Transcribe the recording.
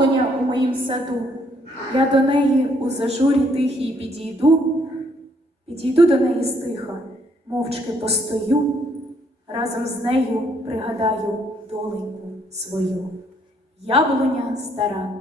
яблуня у моїм саду. Я до неї у зажурі тихій підійду, підійду до неї стиха, мовчки постою, разом з нею пригадаю доленьку свою. Яблуня стара.